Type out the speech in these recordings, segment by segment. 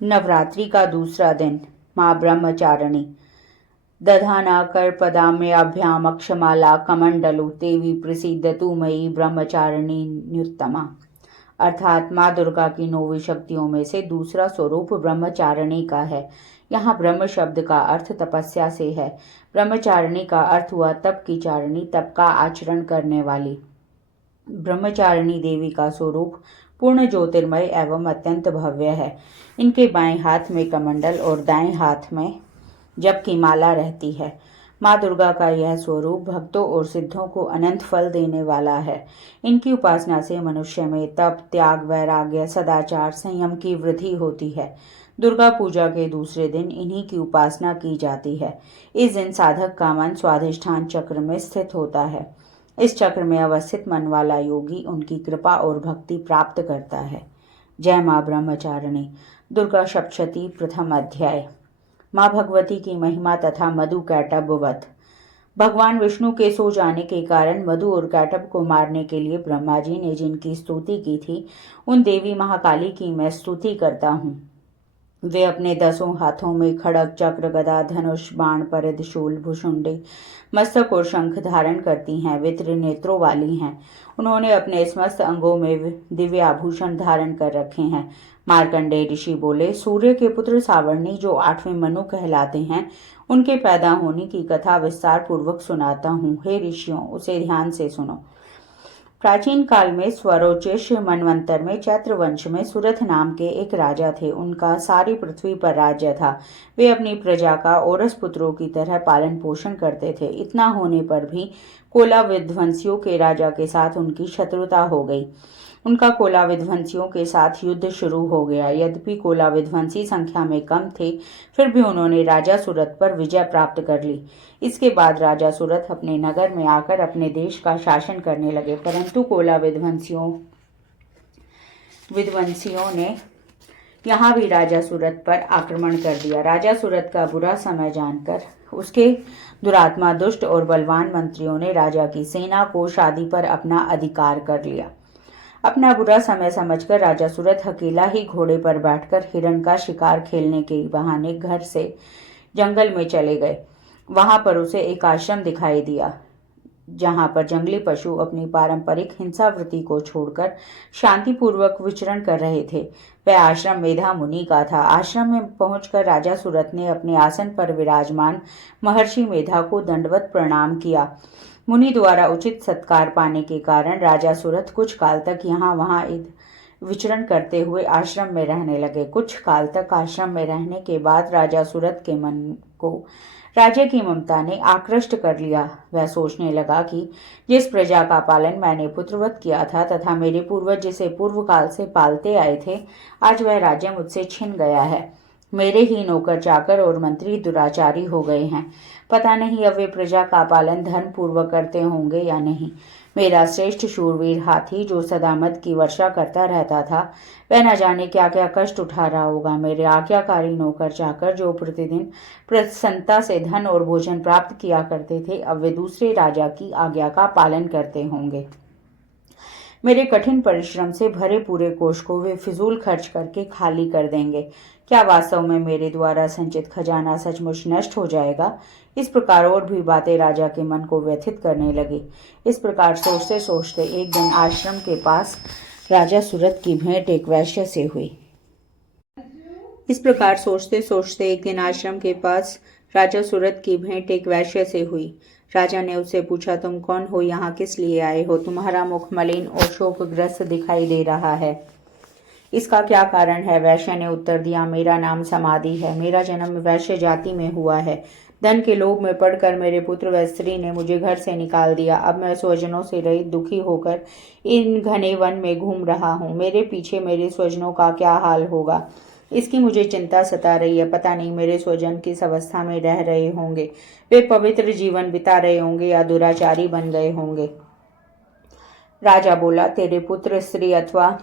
नवरात्रि का दूसरा दिन। माँ ब्रह्मचारिणी। दधानाकर्पदाम्याभ्याम अक्षमाला कमंडलु देवी प्रसिद्धतु मयि ब्रह्मचारिणी न्युत्तमा। अर्थात माँ दुर्गा की 9 शक्तियों में से दूसरा स्वरूप ब्रह्मचारिणी का है। यहाँ ब्रह्म शब्द का अर्थ तपस्या से है। ब्रह्मचारिणी का अर्थ हुआ तप की चारिणी, तप का आचरण करने वाली। ब्रह्मचारिणी देवी का स्वरूप पूर्ण ज्योतिर्मय एवं अत्यंत भव्य है। इनके बाएं हाथ में कमंडल और दाएं हाथ में जप की माला रहती है। माँ दुर्गा का यह स्वरूप भक्तों और सिद्धों को अनंत फल देने वाला है। इनकी उपासना से मनुष्य में तप, त्याग, वैराग्य, सदाचार, संयम की वृद्धि होती है। दुर्गा पूजा के दूसरे दिन इन्हीं की उपासना की जाती है। इस दिन साधक का मन स्वाधिष्ठान चक्र में स्थित होता है। इस चक्र में अवस्थित मन वाला योगी उनकी कृपा और भक्ति प्राप्त करता है। जय माँ ब्रह्मचारिणी। दुर्गा सप्तशती प्रथम अध्याय। माँ भगवती की महिमा तथा मधु कैटभ वध। भगवान विष्णु के सो जाने के कारण मधु और कैटभ को मारने के लिए ब्रह्मा जी ने जिनकी स्तुति की थी, उन देवी महाकाली की मैं स्तुति करता हूँ। वे अपने 10 हाथों में खड़ग, चक्र, गदा, धनुष, बाण, परिध, शूल, भुषुंडी, मस्तक और शंख धारण करती हैं। वे त्रिनेत्रों वाली हैं। उन्होंने अपने समस्त अंगों में दिव्य आभूषण धारण कर रखे हैं। मार्कंडेय ऋषि बोले, सूर्य के पुत्र सावर्णी जो 8वें मनु कहलाते हैं, उनके पैदा होने की कथा विस्तार पूर्वक सुनाता हूँ। हे ऋषियों, उसे ध्यान से सुनो। प्राचीन काल में स्वरोचिष मनवंतर में चैत्र वंश में सुरथ नाम के एक राजा थे। उनका सारी पृथ्वी पर राज्य था। वे अपनी प्रजा का औरस पुत्रों की तरह पालन पोषण करते थे। इतना होने पर भी कोला विध्वंसियों के राजा के साथ उनकी शत्रुता हो गई। उनका कोला विध्वंसियों के साथ युद्ध शुरू हो गया। यद्यपि कोला विध्वंसी संख्या में कम थे, फिर भी उन्होंने राजा सुरथ पर विजय प्राप्त कर ली। इसके बाद राजा सुरथ अपने नगर में आकर अपने देश का शासन करने लगे, परंतु कोला विध्वंसियों ने यहाँ भी राजा सुरथ पर आक्रमण कर दिया। राजा सुरथ का बुरा समय जानकर उसके दुरात्मा, दुष्ट और बलवान मंत्रियों ने राजा की सेना को शादी पर अपना अधिकार कर लिया। अपना बुरा समय समझकर राजा सुरथ अकेला ही घोड़े पर बैठकर हिरण का शिकार खेलने के बहाने घर से जंगल में चले गए। वहां पर उसे एक आश्रम दिखाई दिया, जहां पर जंगली पशु अपनी पारंपरिक हिंसावृत्ति को छोड़कर शांतिपूर्वक विचरण कर रहे थे। वह आश्रम मेधा मुनि का था। आश्रम में पहुंचकर राजा सुरथ ने अपने आसन पर विराजमान महर्षि मेधा को दंडवत प्रणाम किया। मुनि द्वारा उचित सत्कार पाने के कारण राजा सुरथ कुछ काल तक यहाँ वहाँ विचरण करते हुए आश्रम में रहने लगे। कुछ काल तक आश्रम में रहने के बाद राजा सुरथ के मन को राज्य की ममता ने आकृष्ट कर लिया। वह सोचने लगा कि जिस प्रजा का पालन मैंने पुत्रवत किया था तथा मेरे पूर्वज जिसे पूर्व काल से पालते आए थे, आज वह राज्य मुझसे छिन गया है। मेरे ही नौकर चाकर और मंत्री दुराचारी हो गए हैं। पता नहीं अब वे प्रजा का पालन धर्म पूर्वक करते होंगे या नहीं। मेरा श्रेष्ठ शूरवीर हाथी जो सदा मद की वर्षा करता रहता था, वह न जाने क्या क्या कष्ट उठा रहा होगा। मेरे आज्ञाकारी नौकर चाकर जो प्रतिदिन प्रसन्नता से धन और भोजन प्राप्त किया करते थे, अब वे दूसरे राजा की आज्ञा का पालन करते होंगे। मेरे कठिन परिश्रम से भरे पूरे कोष को वे फिजूल खर्च करके खाली कर देंगे। क्या वास्तव में मेरे द्वारा संचित खजाना सचमुच नष्ट हो जाएगा? इस प्रकार और भी बातें राजा के मन को व्यथित करने लगी। इस प्रकार सोचते सोचते एक दिन आश्रम के पास राजा सुरथ की भेंट एक वैश्य से हुई। राजा ने उससे पूछा, तुम कौन हो? यहाँ किस लिए आए हो? तुम्हारा मुख मलिन और शोकग्रस्त दिखाई दे रहा है। इसका क्या कारण है? वैश्य ने उत्तर दिया, मेरा नाम समाधि है। मेरा जन्म वैश्य जाति में हुआ है। धन के लोभ में पड़कर मेरे पुत्र व स्त्री ने मुझे घर से निकाल दिया। अब मैं स्वजनों से रहित दुखी होकर इन घने वन में घूम रहा हूँ। मेरे पीछे मेरे स्वजनों का क्या हाल होगा, इसकी मुझे चिंता सता रही है। पता नहीं मेरे स्वजन किस अवस्था में रह रहे होंगे। वे पवित्र जीवन बिता रहे होंगे या दुराचारी बन गए होंगे। राजा बोला, तेरे पुत्र, स्त्री अथवा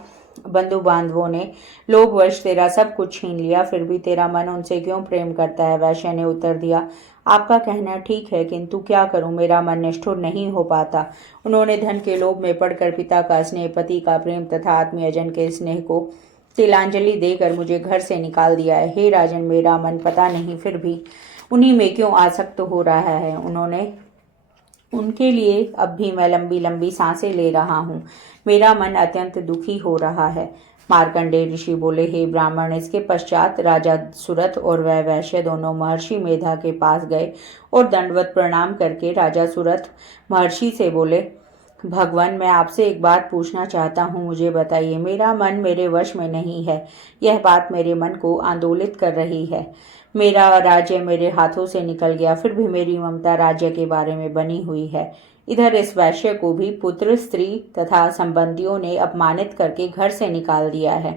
बंधु बांधवों ने लोभवश तेरा सब कुछ छीन लिया, फिर भी तेरा मन उनसे क्यों प्रेम करता है? वैश्य ने उत्तर दिया, आपका कहना ठीक है, किंतु क्या करूं, मेरा मन निष्ठुर नहीं हो पाता। उन्होंने धन के लोभ में पड़कर पिता का स्नेह, पति का प्रेम तथा आत्मीयजन के स्नेह को तिलांजलि देकर मुझे घर से निकाल दिया है। हे राजन, मेरा मन पता नहीं फिर भी उन्हीं में क्यों आसक्त हो रहा है। उनके लिए अब भी मैं लंबी लंबी सांसें ले रहा हूँ। मेरा मन अत्यंत दुखी हो रहा है। मार्कंडेय ऋषि बोले, हे ब्राह्मण, इसके पश्चात राजा सुरथ और वह वैश्य दोनों महर्षि मेधा के पास गए और दंडवत प्रणाम करके राजा सुरथ महर्षि से बोले, भगवान, मैं आपसे एक बात पूछना चाहता हूँ, मुझे बताइए। मेरा मन मेरे वश में नहीं है। यह बात मेरे मन को आंदोलित कर रही है। मेरा राज्य मेरे हाथों से निकल गया, फिर भी मेरी ममता राज्य के बारे में बनी हुई है। इधर इस वैश्य को भी पुत्र, स्त्री तथा संबंधियों ने अपमानित करके घर से निकाल दिया है।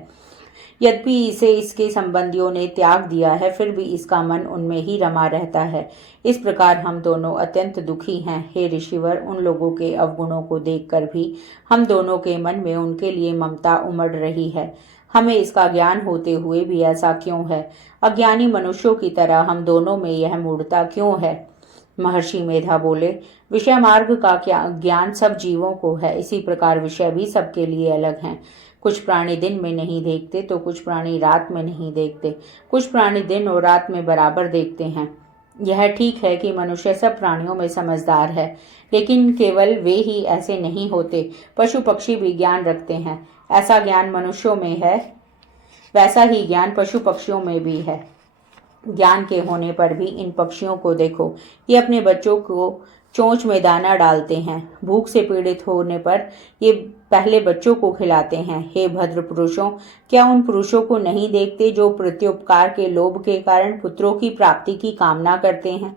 यद्यपि इसे इसके संबंधियों ने त्याग दिया है, फिर भी इसका मन उनमें ही रमा रहता है। इस प्रकार हम दोनों अत्यंत दुखी हैं। हे ऋषिवर, उन लोगों के अवगुणों को देखकर भी हम दोनों के मन में उनके लिए ममता उमड़ रही है। हमें इसका ज्ञान होते हुए भी ऐसा क्यों है? अज्ञानी मनुष्यों की तरह हम दोनों में यह मूढ़ता क्यों है? महर्षि मेधा बोले, विषय मार्ग का ज्ञान सब जीवों को है, इसी प्रकार विषय भी सबके लिए अलग हैं। कुछ प्राणी दिन में नहीं देखते तो कुछ प्राणी रात में नहीं देखते, कुछ प्राणी दिन और रात में बराबर देखते हैं। यह ठीक है कि मनुष्य सब प्राणियों में समझदार है, लेकिन केवल वे ही ऐसे नहीं होते। पशु पक्षी भी ज्ञान रखते हैं। ऐसा ज्ञान मनुष्यों में है, वैसा ही ज्ञान पशु पक्षियों में भी है। ज्ञान के होने पर भी इन पक्षियों को देखो, ये अपने बच्चों को चोंच में दाना डालते हैं। भूख से पीड़ित होने पर ये पहले बच्चों को खिलाते हैं। हे भद्र पुरुषों, क्या उन पुरुषों को नहीं देखते जो प्रत्युपकार के लोभ के कारण पुत्रों की प्राप्ति की कामना करते हैं?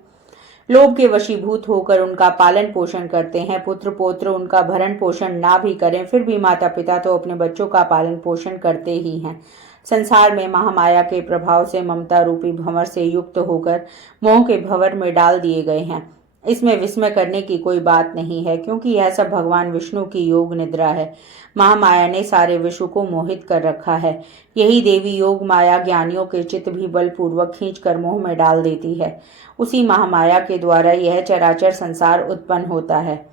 लोभ के वशीभूत होकर उनका पालन पोषण करते हैं। पुत्र पौत्र उनका भरण पोषण ना भी करें, फिर भी माता पिता तो अपने बच्चों का पालन पोषण करते ही हैं। संसार में महामाया के प्रभाव से ममता रूपी भंवर से युक्त होकर मोह के भंवर में डाल दिए गए हैं। इसमें विस्मय करने की कोई बात नहीं है, क्योंकि यह सब भगवान विष्णु की योग निद्रा है। महामाया ने सारे विश्व को मोहित कर रखा है। यही देवी योग माया ज्ञानियों के चित्त भी बलपूर्वक खींचकर मोह में डाल देती है। उसी महामाया के द्वारा यह चराचर संसार उत्पन्न होता है।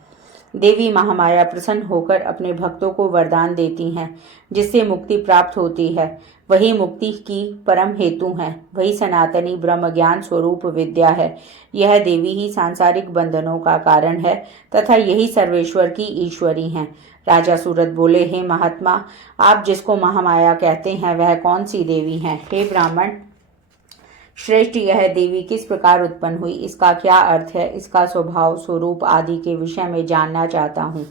देवी महामाया प्रसन्न होकर अपने भक्तों को वरदान देती हैं, जिससे मुक्ति प्राप्त होती है। वही मुक्ति की परम हेतु है, वही सनातनी ब्रह्म ज्ञान स्वरूप विद्या है। यह देवी ही सांसारिक बंधनों का कारण है तथा यही सर्वेश्वर की ईश्वरी हैं। राजा सूरत बोले, हे महात्मा, आप जिसको महामाया कहते हैं वह कौन सी देवी है? हे ब्राह्मण श्रेष्ठ, यह देवी किस प्रकार उत्पन्न हुई, इसका क्या अर्थ है, इसका स्वभाव स्वरूप आदि के विषय में जानना चाहता हूँ।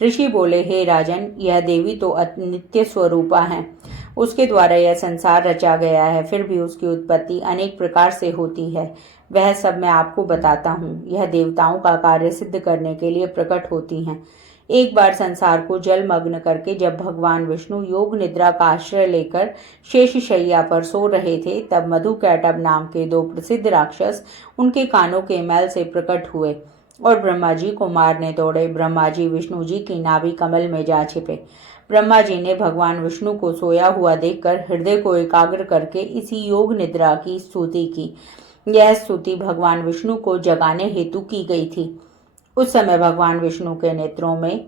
ऋषि बोले, हे राजन, यह देवी तो नित्य स्वरूपा है। उसके द्वारा यह संसार रचा गया है, फिर भी उसकी उत्पत्ति अनेक प्रकार से होती है। वह सब मैं आपको बताता हूँ। यह देवताओं का कार्य सिद्ध करने के लिए प्रकट होती हैं। एक बार संसार को जलमग्न करके जब भगवान विष्णु योग निद्रा का आश्रय लेकर शेष शैया पर सो रहे थे, तब मधुकैटभ नाम के दो प्रसिद्ध राक्षस उनके कानों के मैल से प्रकट हुए और ब्रह्मा जी को मारने दौड़े। ब्रह्मा जी विष्णु जी की नाभि कमल में जा छिपे। ब्रह्मा जी ने भगवान विष्णु को सोया हुआ देखकर हृदय को एकाग्र करके इसी योग निद्रा की स्तुति की। यह स्तुति भगवान विष्णु को जगाने हेतु की गई थी। उस समय भगवान विष्णु के नेत्रों में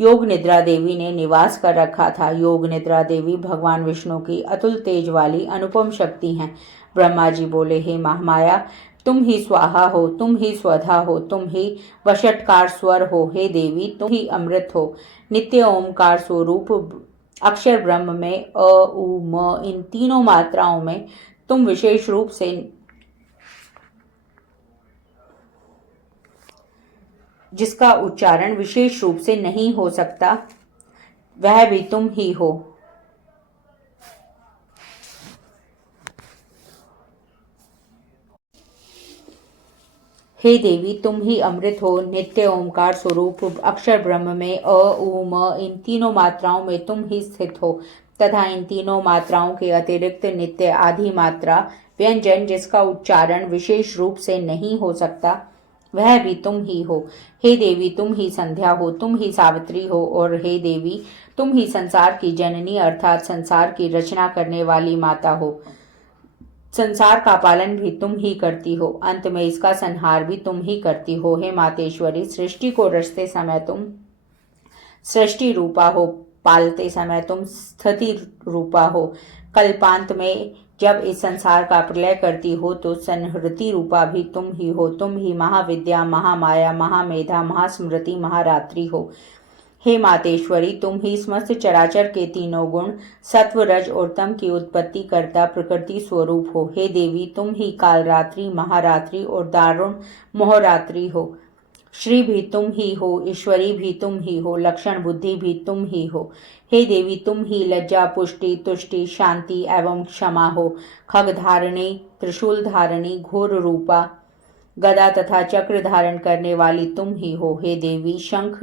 योग निद्रा देवी ने निवास कर रखा था। योग निद्रा देवी भगवान विष्णु की अतुल तेज वाली अनुपम शक्ति हैं। ब्रह्मा जी बोले, हे महामाया, तुम ही स्वाहा हो, तुम ही स्वधा हो, तुम ही वषटकार स्वर हो। हे देवी, तुम ही अमृत हो। नित्य ओमकार स्वरूप अक्षर ब्रह्म में अ, उ, म इन तीनों मात्राओं में तुम विशेष रूप से जिसका उच्चारण विशेष रूप से नहीं हो सकता, वह भी तुम ही हो। हे देवी, तुम ही अमृत हो। नित्य ओंकार स्वरूप अक्षर ब्रह्म में अ, उ, म इन तीनों मात्राओं में तुम ही स्थित हो तथा इन तीनों मात्राओं के अतिरिक्त नित्य आधि मात्रा व्यंजन जिसका उच्चारण विशेष रूप से नहीं हो सकता, वह भी तुम ही हो। हे देवी, तुम ही संध्या हो, तुम ही सावित्री हो, और हे देवी, तुम ही संसार की जननी अर्थात संसार की रचना करने वाली माता हो। संसार का पालन भी तुम ही करती हो, अंत में इसका संहार भी तुम ही करती हो। हे मातेश्वरी, सृष्टि को रचते समय तुम सृष्टि रूपा हो, पालते समय तुम स्थिति रूपा हो। कल्पांत में जब इस संसार का प्रलय करती हो तो संहृति रूपा भी तुम ही हो। तुम ही महाविद्या, महामाया, महामेधा, महास्मृति, महारात्रि हो। हे मातेश्वरी, तुम ही समस्त चराचर के तीनों गुण सत्व, रज और तम की उत्पत्ति करता प्रकृति स्वरूप हो। हे देवी, तुम ही कालरात्रि, महारात्रि और दारुण मोहरात्रि हो। श्री भी तुम ही हो, ईश्वरी भी तुम ही हो, लक्षण बुद्धि भी तुम ही हो। हे देवी, तुम ही लज्जा, पुष्टि, तुष्टि, शांति एवं क्षमा हो। खग धारिणी, त्रिशूल धारिणी, घोर रूपा, गदा तथा चक्र धारण करने वाली तुम ही हो। हे देवी, शंख,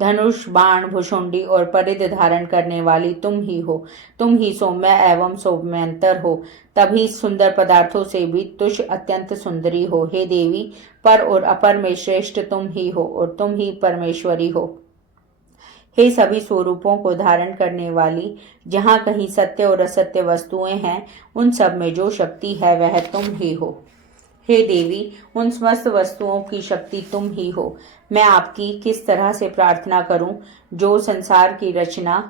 धनुष, बाण, भुषुंडी और परिध धारण करने वाली तुम ही हो। तुम ही सौम्य एवं सौम्यंतर हो, तभी सुंदर पदार्थों से भी तुष अत्यंत सुंदरी हो। हे देवी, पर और अपर में श्रेष्ठ तुम ही हो और तुम ही परमेश्वरी हो। हे सभी स्वरूपों को धारण करने वाली, जहाँ कहीं सत्य और असत्य वस्तुएं हैं, उन सब में जो शक्ति है वह तुम ही हो। हे देवी, उन समस्त वस्तुओं की शक्ति तुम ही हो। मैं आपकी किस तरह से प्रार्थना करूं, जो संसार की रचना,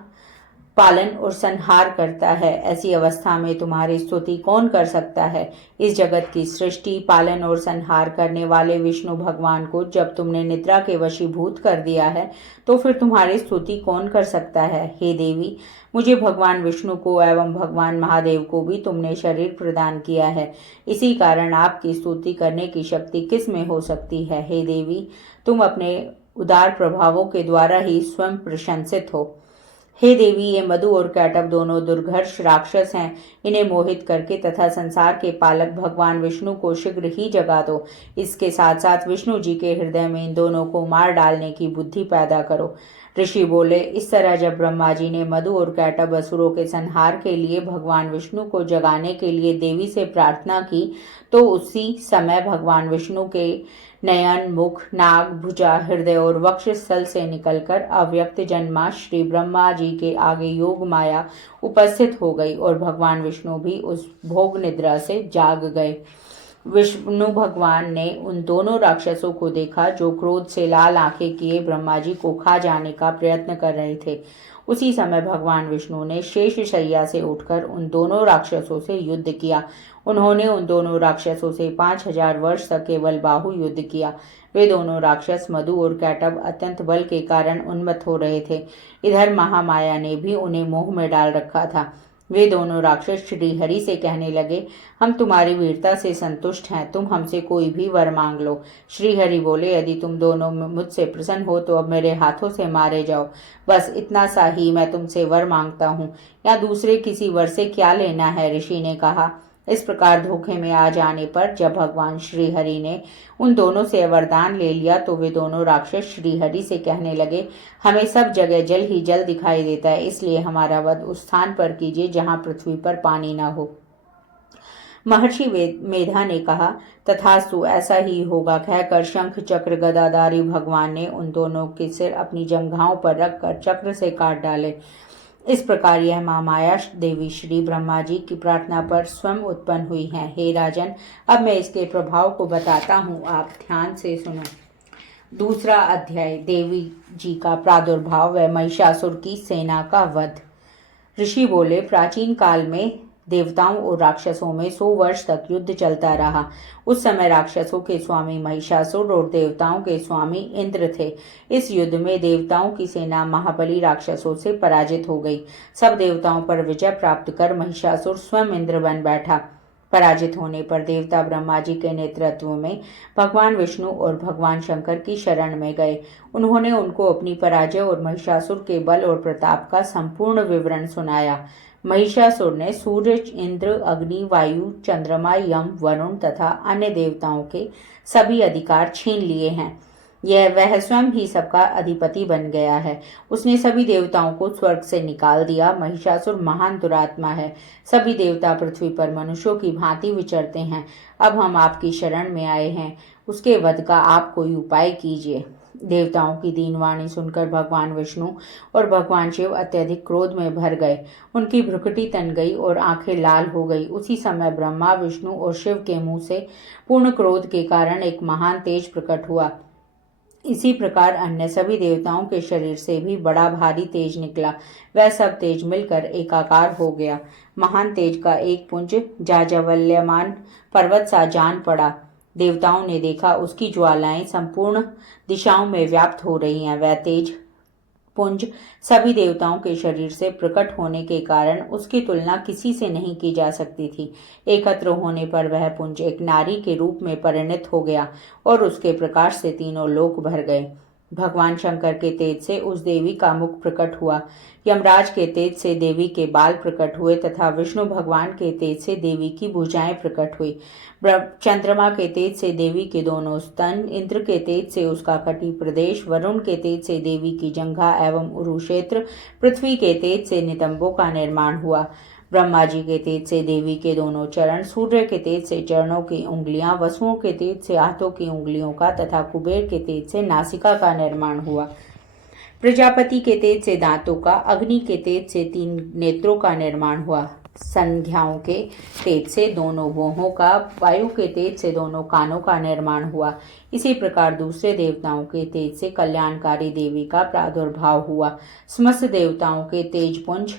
पालन और संहार करता है। ऐसी अवस्था में तुम्हारी स्तुति कौन कर सकता है। इस जगत की सृष्टि, पालन और संहार करने वाले विष्णु भगवान को जब तुमने निद्रा के वशीभूत कर दिया है, तो फिर तुम्हारी स्तुति कौन कर सकता है। हे देवी, मुझे भगवान विष्णु को एवं भगवान महादेव को भी तुमने शरीर प्रदान किया है। इसी कारण आपकी स्तुति करने की शक्ति किस में हो सकती है। हे देवी, तुम अपने उदार प्रभावों के द्वारा ही स्वयं प्रशंसित हो। हे देवी, ये मधु और कैटभ दोनों दुर्घर्ष राक्षस हैं। इन्हें मोहित करके तथा संसार के पालक भगवान विष्णु को शीघ्र ही जगा दो। इसके साथ साथ विष्णु जी के हृदय में इन दोनों को मार डालने की बुद्धि पैदा करो। ऋषि बोले, इस तरह जब ब्रह्मा जी ने मधु और कैटभ असुरों के संहार के लिए भगवान विष्णु को जगाने के लिए देवी से प्रार्थना की, तो उसी समय भगवान विष्णु के नयन, मुख, नाक, भुजा, हृदय और वक्ष स्थल से निकलकर अव्यक्त जन्मा श्री ब्रह्मा जी के आगे योग माया उपस्थित हो गई और भगवान विष्णु भी उस भोग निद्रा से जाग गए। विष्णु भगवान ने उन दोनों राक्षसों को देखा जो क्रोध से लाल आंखें किए ब्रह्मा जी को खा जाने का प्रयत्न कर रहे थे। उसी समय भगवान विष्णु ने शेष शैया से उठकर उन दोनों राक्षसों से युद्ध किया। उन्होंने उन दोनों राक्षसों से 5000 वर्ष तक केवल बाहु युद्ध किया। वे दोनों राक्षस मधु और कैटभ अत्यंत बल के कारण उन्मत्त हो रहे थे। इधर महामाया ने भी उन्हें मोह में डाल रखा था। वे दोनों राक्षस श्रीहरि से कहने लगे, हम तुम्हारी वीरता से संतुष्ट हैं, तुम हमसे कोई भी वर मांग लो। श्रीहरि बोले, यदि तुम दोनों मुझसे प्रसन्न हो तो अब मेरे हाथों से मारे जाओ। बस इतना सा ही मैं तुमसे वर मांगता हूँ, या दूसरे किसी वर से क्या लेना है। ऋषि ने कहा। इस प्रकार धोखे में आ जाने पर जब भगवान श्रीहरि ने उन दोनों से वरदान ले लिया, तो वे दोनों राक्षस श्रीहरि से कहने लगे, हमें सब जगह जल ही जल दिखाई देता है, इसलिए हमारा वध उस स्थान पर कीजिए जहाँ पृथ्वी पर पानी न हो। महर्षि मेधा ने कहा, तथास्तु, ऐसा ही होगा कहकर शंख चक्र गदाधारी भगवान ने उन दोनों के सिर अपनी जंघाओं पर रखकर चक्र से काट डाले। इस प्रकार यह महामाया देवी श्री ब्रह्मा जी की प्रार्थना पर स्वयं उत्पन्न हुई है। हे राजन, अब मैं इसके प्रभाव को बताता हूँ, आप ध्यान से सुनो। दूसरा अध्याय, देवी जी का प्रादुर्भाव व महिषासुर की सेना का वध। ऋषि बोले, प्राचीन काल में देवताओं और राक्षसों में 100 वर्ष तक युद्ध चलता रहा। उस समय राक्षसों के स्वामी महिषासुर और देवताओं के स्वामी इंद्र थे। इस युद्ध में देवताओं की सेना महाबली राक्षसों से पराजित हो गई। सब देवताओं पर विजय प्राप्त कर महिषासुर स्वयं इंद्र बन बैठा। पराजित होने पर देवता ब्रह्मा जी के नेतृत्व में भगवान विष्णु और भगवान शंकर की शरण में गए। उन्होंने उनको अपनी पराजय और महिषासुर के बल और प्रताप का संपूर्ण विवरण सुनाया। महिषासुर ने सूर्य, इंद्र, अग्नि, वायु, चंद्रमा, यम, वरुण तथा अन्य देवताओं के सभी अधिकार छीन लिए हैं। वह स्वयं ही सबका अधिपति बन गया है। उसने सभी देवताओं को स्वर्ग से निकाल दिया। महिषासुर महान दुरात्मा है। सभी देवता पृथ्वी पर मनुष्यों की भांति विचरते हैं। अब हम आपकी शरण में आए हैं, उसके वध का आप कोई उपाय कीजिए। देवताओं की दीनवाणी सुनकर भगवान विष्णु और भगवान शिव अत्यधिक क्रोध में भर गए। उनकी भ्रुकुटी तन गई और आंखें लाल हो गई। उसी समय ब्रह्मा, विष्णु और शिव के मुंह से पूर्ण क्रोध के कारण एक महान तेज प्रकट हुआ। इसी प्रकार अन्य सभी देवताओं के शरीर से भी बड़ा भारी तेज निकला। वह सब तेज मिलकर एकाकार हो गया। महान तेज का एक पुंज जाज्वल्यमान पर्वत सा जान पड़ा। देवताओं ने देखा उसकी ज्वालाएं संपूर्ण दिशाओं में व्याप्त हो रही हैं। वह तेज पुंज सभी देवताओं के शरीर से प्रकट होने के कारण उसकी तुलना किसी से नहीं की जा सकती थी। एकत्र होने पर वह पुंज एक नारी के रूप में परिणत हो गया और उसके प्रकाश से तीनों लोक भर गए। भगवान शंकर के तेज से उस देवी का मुख प्रकट हुआ, यमराज के तेज से देवी के बाल प्रकट हुए तथा विष्णु भगवान के तेज से देवी की भुजाएं प्रकट हुई। चंद्रमा के तेज से देवी के दोनों स्तन, इंद्र के तेज से उसका कटी प्रदेश, वरुण के तेज से देवी की जंघा एवं उरु क्षेत्र, पृथ्वी के तेज से नितंबों का निर्माण हुआ। ब्रह्मा जी के तेज से देवी के दोनों चरण, सूर्य के तेज से चरणों की उंगलियां, वसुओं के तेज से हाथों की उंगलियों का तथा कुबेर के तेज से नासिका का निर्माण हुआ। प्रजापति के तेज से दांतों का, अग्नि के तेज से 3 नेत्रों का निर्माण हुआ। संध्याओं के तेज से दोनों भौहों का, वायु के तेज से दोनों कानों का निर्माण हुआ। इसी प्रकार दूसरे देवताओं के तेज से कल्याणकारी देवी का प्रादुर्भाव हुआ। समस्त देवताओं के तेज पुंज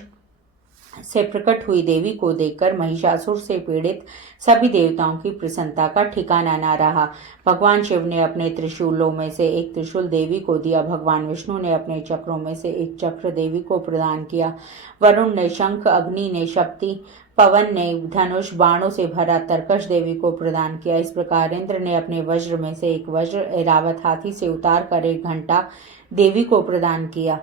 से प्रकट हुई देवी को देखकर महिषासुर से पीड़ित सभी देवताओं की प्रसन्नता का ठिकाना न रहा। भगवान शिव ने अपने त्रिशूलों में से एक त्रिशूल देवी को दिया। भगवान विष्णु ने अपने चक्रों में से एक चक्र देवी को प्रदान किया। वरुण ने शंख, अग्नि ने शक्ति, पवन ने धनुष, बाणों से भरा तरकश देवी को प्रदान किया। इस प्रकार इंद्र ने अपने वज्र में से एक वज्र, ऐरावत हाथी से उतार कर एक घंटा देवी को प्रदान किया।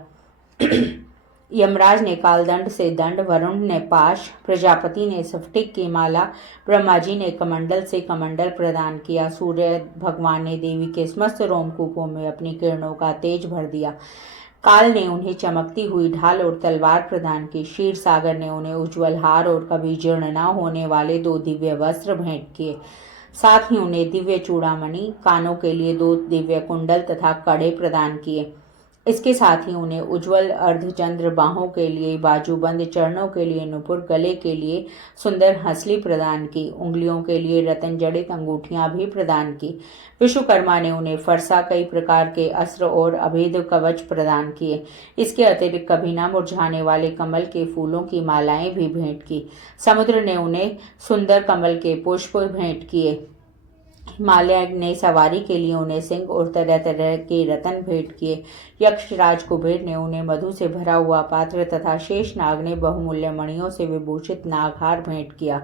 यमराज ने कालदंड से दंड, वरुण ने पाश, प्रजापति ने स्फटिक की माला, ब्रह्मा जी ने कमंडल से कमंडल प्रदान किया। सूर्य भगवान ने देवी के समस्त रोमकूपों में अपनी किरणों का तेज भर दिया। काल ने उन्हें चमकती हुई ढाल और तलवार प्रदान की। क्षीर सागर ने उन्हें उज्ज्वल हार और कभी जीर्ण न होने वाले 2 दिव्य वस्त्र भेंट किए। साथ ही उन्हें दिव्य चूड़ामणि, कानों के लिए 2 दिव्य कुंडल तथा कड़े प्रदान किए। इसके साथ ही उन्हें उज्ज्वल अर्धचंद्र, बाहों के लिए बाजूबंद, चरणों के लिए नुपुर, गले के लिए सुंदर हंसली प्रदान की। उंगलियों के लिए रतन जड़ित अंगूठियां भी प्रदान की। विश्वकर्मा ने उन्हें फरसा, कई प्रकार के अस्त्र और अभेद कवच प्रदान किए। इसके अतिरिक्त कभी न मुरझाने वाले कमल के फूलों की मालाएं भी भेंट की। समुद्र ने उन्हें सुंदर कमल के पुष्प भेंट किए। हिमालय ने सवारी के लिए उन्हें सिंह और तरह तरह के रतन भेंट किए। यक्षराज कुबेर ने उन्हें मधु से भरा हुआ पात्र तथा शेष नाग ने बहुमूल्य मणियों से विभूषित नागहार भेंट किया।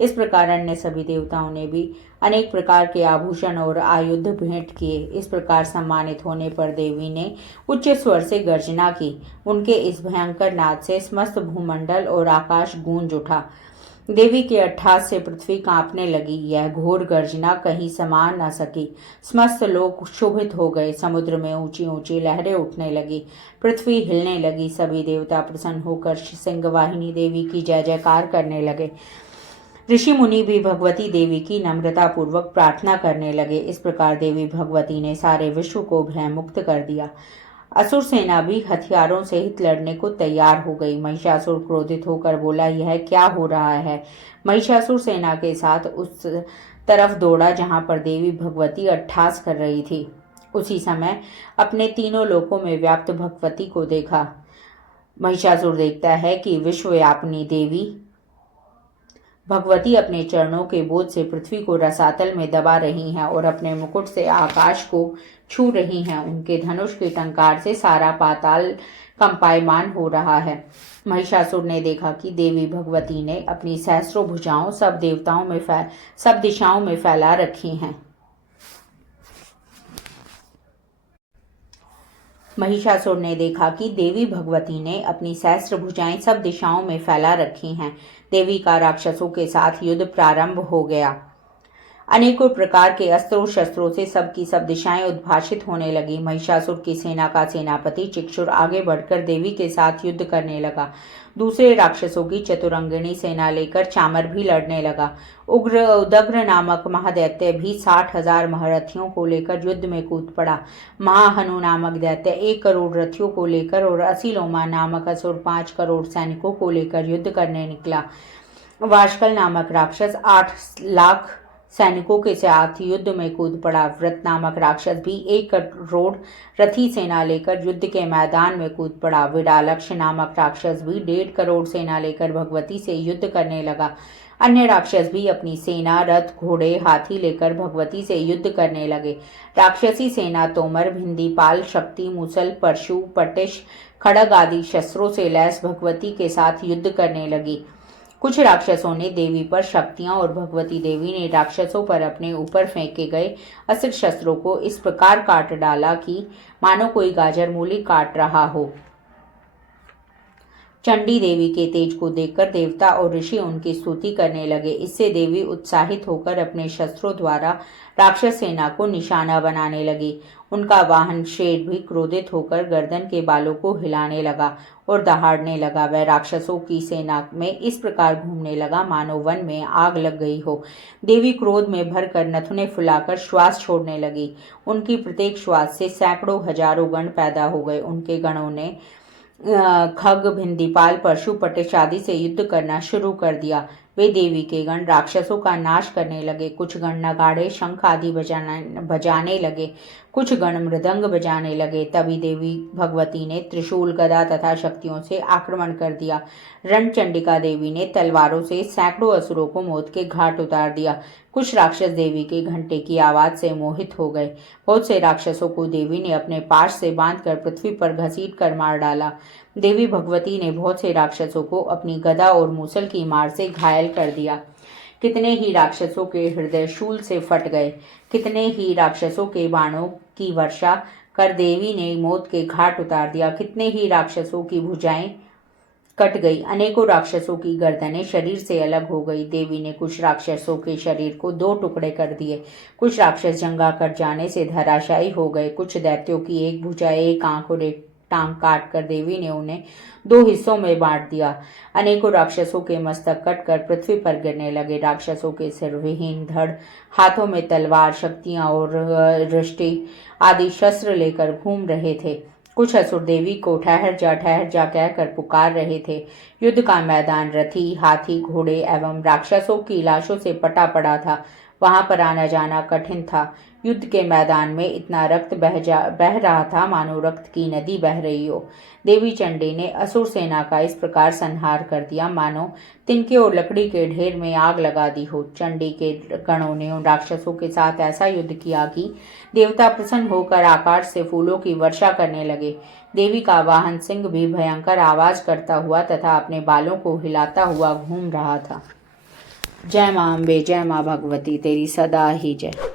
इस प्रकार अन्य सभी देवताओं ने भी अनेक प्रकार के आभूषण और आयुध भेंट किए। इस प्रकार सम्मानित होने पर देवी ने उच्च स्वर से गर्जना की। उनके इस भयंकर नाद से समस्त भूमंडल और आकाश गूंज उठा। देवी के अट्ठास से पृथ्वी कांपने लगी। यह घोर गर्जना कहीं समा न सकी। समस्त लोग क्षोभित हो गए। समुद्र में ऊंची ऊंची लहरें उठने लगी, पृथ्वी हिलने लगी। सभी देवता प्रसन्न होकर सिंहवाहिनी देवी की जय जयकार करने लगे। ऋषि मुनि भी भगवती देवी की नम्रता पूर्वक प्रार्थना करने लगे। इस प्रकार देवी भगवती ने सारे विश्व को भय मुक्त कर दिया। असुर सेना भी हथियारों सहित लड़ने को तैयार हो गई। महिषासुर क्रोधित होकर बोला, यह क्या हो रहा है? महिषासुर सेना के साथ उस तरफ दौड़ा जहां पर देवी भगवती अट्ठास कर रही थी। उसी समय अपने तीनों लोकों में व्याप्त भगवती को देखा। महिषासुर देखता है कि विश्वव्यापिनी देवी भगवती अपने चरणों के बोझ से पृथ्वी को रसातल में दबा रही हैं और अपने मुकुट से आकाश को छू रही हैं। उनके धनुष के टंकार से सारा पाताल कंपायमान हो रहा है। महिषासुर ने देखा कि देवी भगवती ने अपनी सहस्रों भुजाओं सब दिशाओं में फैला रखी हैं। महिषासुर ने देखा कि देवी भगवती ने अपनी सहस्त्र भुजाएं सब दिशाओं में फैला रखी हैं। देवी का राक्षसों के साथ युद्ध प्रारंभ हो गया। अनेकों प्रकार के अस्त्रों शस्त्रों से सबकी सब दिशाएं उद्भाषित होने लगी। महिषासुर की सेना का सेनापति चिक्षुर आगे बढ़कर देवी के साथ युद्ध करने लगा। दूसरे राक्षसों की चतुरंगिणी सेना लेकर चामर भी लड़ने लगा। उदग्र नामक महादैत्य भी 60,000 महारथियों को लेकर युद्ध में कूद पड़ा। महाहनु नामक दैत्य 1 करोड़ रथियों को लेकर और असीलोमा नामक असुर 5 करोड़ सैनिकों को लेकर युद्ध करने निकला। वाशकल नामक राक्षस 8 लाख सैनिकों के साथ युद्ध में कूद पड़ा। व्रत नामक राक्षस भी 1 करोड़ रथी सेना लेकर युद्ध के मैदान में कूद पड़ा। विडालक्ष नामक राक्षस भी 1.5 करोड़ सेना लेकर भगवती से युद्ध करने लगा। अन्य राक्षस भी अपनी सेना, रथ, घोड़े, हाथी लेकर भगवती से युद्ध करने लगे। राक्षसी सेना तोमर, भिंदीपाल, शक्ति, मुसल, परशु, पटिश, खड़ग आदि शस्त्रों से लैस भगवती के साथ युद्ध करने लगी। कुछ राक्षसों ने देवी पर शक्तियां और भगवती देवी ने राक्षसों पर अपने ऊपर फेंके गए अस्त्र शस्त्रों को इस प्रकार काट डाला कि मानो कोई गाजर मूली काट रहा हो। चंडी देवी के तेज को देखकर देवता और ऋषि उनकी स्तुति करने लगे। इससे देवी उत्साहित होकर अपने शस्त्रों द्वारा राक्षस सेना को निशाना बनाने लगी। उनका वाहन शेर भी क्रोधित होकर गर्दन के बालों को हिलाने लगा और दहाड़ने लगा। वह राक्षसों की सेना में इस प्रकार घूमने लगा मानो वन में आग लग गई हो। देवी क्रोध में भरकर नथुने फुलाकर श्वास छोड़ने लगी। उनकी प्रत्येक श्वास से सैकड़ों हजारों गण पैदा हो गए। उनके गणों ने खग, भिंदीपाल, परशु, पटिश आदि से युद्ध करना शुरू कर दिया। वे देवी के गण राक्षसों का नाश करने लगे। कुछ गण नगाड़े, शंख आदि बजाने लगे, कुछ गण मृदंग बजाने लगे। तभी देवी भगवती ने त्रिशूल, गदा तथा शक्तियों से आक्रमण कर दिया। रणचंडिका देवी ने तलवारों से सैकड़ों असुरों को मौत के घाट उतार दिया। कुछ राक्षस देवी के घंटे की आवाज से मोहित हो गए। बहुत से राक्षसों को देवी ने अपने पाश से बांधकर पृथ्वी पर घसीट कर मार डाला। देवी भगवती ने बहुत से राक्षसों को अपनी गदा और मूसल की मार से घायल कर दिया। कितने ही राक्षसों के हृदय शूल से फट गए। कितने ही राक्षसों के बाणों की वर्षा कर देवी ने मौत के घाट उतार दिया। कितने ही राक्षसों की भुजाएं कट गई। अनेकों राक्षसों की गर्दनें शरीर से अलग हो गई। देवी ने कुछ राक्षसों के शरीर को 2 टुकड़े कर दिए। कुछ राक्षस जंगा कट जाने से धराशायी हो गए। कुछ दैत्यों की एक भुजा, एक आंख और एक टांग काट कर देवी ने उन्हें 2 हिस्सों में बांट दिया। अनेकों राक्षसों के मस्तक कटकर पृथ्वी पर गिरने लगे। राक्षसों के सिर विहीन धड़, हाथों में तलवार, शक्तियां और दृष्टि आदि शस्त्र लेकर घूम रहे थे। कुछ असुर देवी को ठहर जा कहकर पुकार रहे थे। युद्ध का मैदान रथी, हाथी, घोड़े एवं राक्षसों की लाशों से पटा पड़ा था। वहां पर आना जाना कठिन था। युद्ध के मैदान में इतना रक्त बह रहा था मानो रक्त की नदी बह रही हो। देवी चंडी ने असुर सेना का इस प्रकार संहार कर दिया मानो तिनके और लकड़ी के ढेर में आग लगा दी हो। चंडी के गणों ने उन राक्षसों के साथ ऐसा युद्ध किया कि देवता प्रसन्न होकर आकाश से फूलों की वर्षा करने लगे। देवी का वाहन सिंह भी भयंकर आवाज करता हुआ तथा अपने बालों को हिलाता हुआ घूम रहा था। जय मां अम्बे, जय मां भगवती, तेरी सदा ही जय।